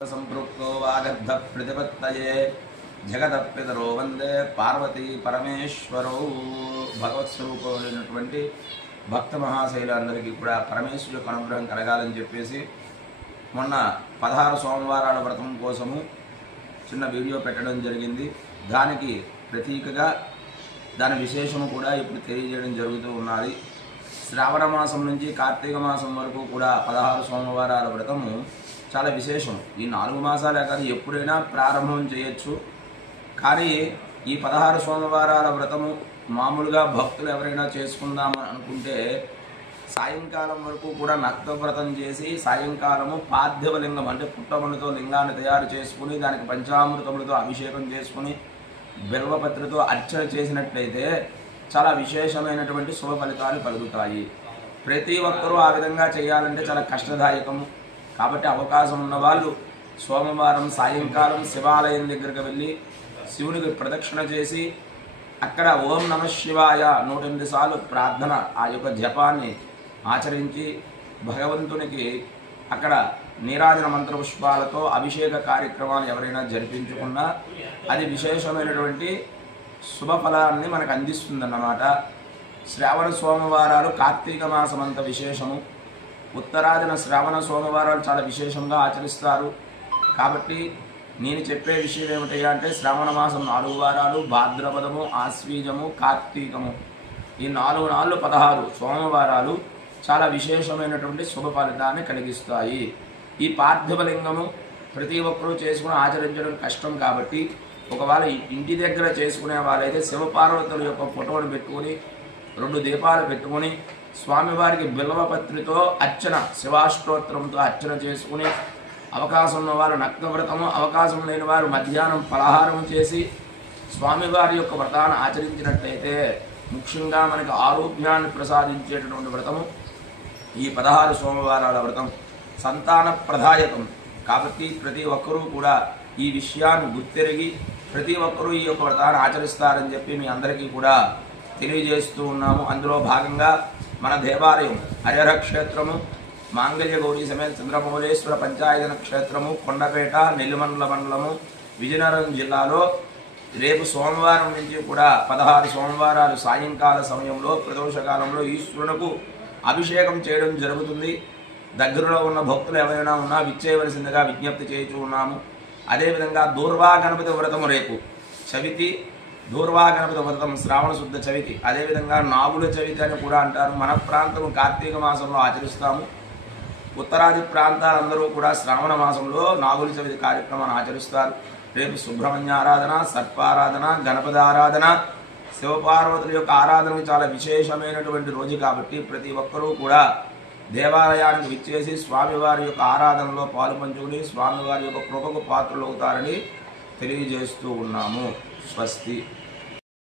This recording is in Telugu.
संपृक्तो वागर्ध प्रतिपत्तये जगदपितरो वंदे पार्वती परमेश्वरौ भगवत्स्वरूपమైనటువంటి భక్త మహాశైలందరికీ కూడా పరమేశ్వరుడి యొక్క అనుగ్రహం కలగాలని చెప్పేసి మొన్న 16 సోమవారాల వ్రతం కోసము చిన్న వీడియో పెట్టడం జరిగింది. దానికి ప్రతీకగా దాని విశేషము కూడా ఇప్పుడు తెలియజేయడం జరుగుతూ ఉన్నది. శ్రావణ మాసం నుంచి కార్తీక మాసం వరకు కూడా 16 సోమవారాల వ్రతము చాలా విశేషం. ఈ 4 మాసాలే కాదు, ఎప్పుడైనా ప్రారంభం చేయొచ్చు. కానీ ఈ 16 సోమవారాల వ్రతము మామూలుగా భక్తులు ఎవరైనా చేసుకుందామని అనుకుంటే సాయంకాలం వరకు కూడా నక్త వ్రతం చేసి సాయంకాలము పార్థివ లింగం అంటే పుట్టమణితో లింగాన్ని తయారు చేసుకుని దానికి పంచామృతములతో అభిషేకం చేసుకుని బిల్వపత్రితో అర్చన చేసినట్లయితే చాలా విశేషమైనటువంటి శుభ ఫలితాలు కలుగుతాయి. ప్రతి ఒక్కరూ ఆ విధంగా చేయాలంటే చాలా కష్టదాయకము. కాబట్టి అవకాశం ఉన్న వాళ్ళు సోమవారం సాయంకాలం శివాలయం దగ్గరికి వెళ్ళి శివునికి ప్రదక్షిణ చేసి అక్కడ ఓం నమ శివాయ 108 సార్లు ప్రార్థన ఆ యొక్క జపాన్ని ఆచరించి భగవంతునికి అక్కడ నీరాజన మంత్ర పుష్పాలతో అభిషేక కార్యక్రమాలు ఎవరైనా జరిపించుకున్నా అది విశేషమైనటువంటి శుభ ఫలాన్ని మనకు అందిస్తుందన్నమాట. శ్రావణ సోమవారాలు కార్తీక మాసం అంత విశేషము. ఉత్తరాదిన శ్రావణ సోమవారాలు చాలా విశేషంగా ఆచరిస్తారు. కాబట్టి నేను చెప్పే విషయం ఏమిటి అంటే శ్రావణ మాసం 4 వారాలు, భాద్రపదము, ఆశ్వీజము, కార్తీకము, ఈ 4 నాళ్ళు 16 సోమవారాలు చాలా విశేషమైనటువంటి శుభ ఫలితాన్ని కలిగిస్తాయి. ఈ పార్థివలింగము ప్రతి ఒక్కరూ చేసుకుని ఆచరించడం కష్టం. కాబట్టి ఒకవేళ ఇంటి దగ్గర చేసుకునే వాళ్ళైతే శివపార్వతుల యొక్క ఫోటోను పెట్టుకుని 2 దీపాలు పెట్టుకుని స్వామివారికి బిల్వపత్రితో అర్చన శివాష్టోత్తరంతో అర్చన చేసుకుని అవకాశం ఉన్న వారు నక్తవ్రతము, అవకాశం లేని వారు మధ్యాహ్నం ఫలహారం చేసి స్వామివారి యొక్క వ్రతాన్ని ఆచరించినట్లయితే ముఖ్యంగా మనకు ఆరోగ్యాన్ని ప్రసాదించేటటువంటి వ్రతము ఈ 16 సోమవారాల వ్రతం సంతాన ప్రదాయకం. కాబట్టి ప్రతి ఒక్కరూ కూడా ఈ విషయాన్ని గుర్తెరిగి ప్రతి ఒక్కరూ ఈ యొక్క వ్రతాన్ని ఆచరిస్తారని చెప్పి మీ అందరికీ కూడా తెలియజేస్తూ ఉన్నాము. అందులో భాగంగా మన దేవాలయం హరిహర క్షేత్రము, మాంగళ్య గౌరీ సమేత చంద్రమౌళేశ్వర పంచాయతన క్షేత్రము, కొండపేట, నెల్లిమండల మండలము, విజయనగరం జిల్లాలో రేపు సోమవారం నుంచి కూడా 16 సోమవారాలు సాయంకాల సమయంలో ప్రదోషకాలంలో ఈశ్వరునకు అభిషేకం చేయడం జరుగుతుంది. దగ్గరలో ఉన్న భక్తులు ఎవరైనా ఉన్నా విచ్చేయవలసిందిగా విజ్ఞప్తి చేస్తూ ఉన్నాము. అదేవిధంగా దూర్వా గణపతి వ్రతము రేపు చవితి, దూర్వా గణపతి వ్రతం శ్రావణ శుద్ధ చవితి, అదేవిధంగా నాగుల చవితి అని కూడా అంటారు. మన ప్రాంతం కార్తీక మాసంలో ఆచరిస్తాము. ఉత్తరాది ప్రాంతాలందరూ కూడా శ్రావణ మాసంలో నాగుల చవితి కార్యక్రమాన్ని ఆచరిస్తారు. రేపు సుబ్రహ్మణ్య ఆరాధన, సర్పారాధన, గణపతి ఆరాధన, శివపార్వతుల యొక్క ఆరాధనకు చాలా విశేషమైనటువంటి రోజు. కాబట్టి ప్రతి ఒక్కరూ కూడా దేవాలయానికి విచ్చేసి స్వామివారి యొక్క ఆరాధనలో పాలు పంచుకుని స్వామివారి యొక్క కృపకు పాత్రలు అవుతారని తెలియజేస్తూ ఉన్నాము. స్వస్తి.